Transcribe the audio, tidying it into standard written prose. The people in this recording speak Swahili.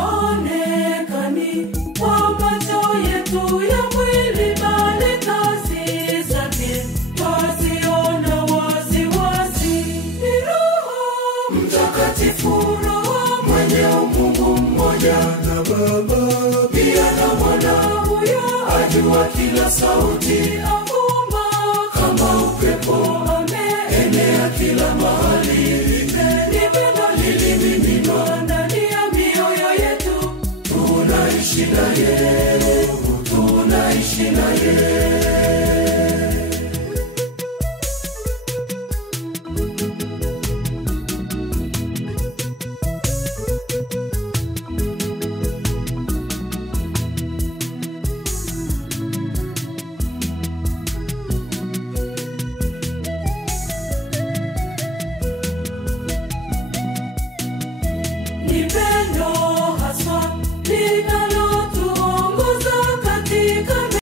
haonekani kwa macho yetu ya mwili, bali kazi zake twaziona waziwazi. Ni Roho Mtakatifu, Roho mwenye Mungu mmoja na Baba, pia na Mwana, huyo ajua kila sauti, avuma kama upepo, ameenea kila mahali. Neno lilimiminwa ndani ya mioyo yetu, tunaishi naye, tunaishi naye. Ni pendo haswa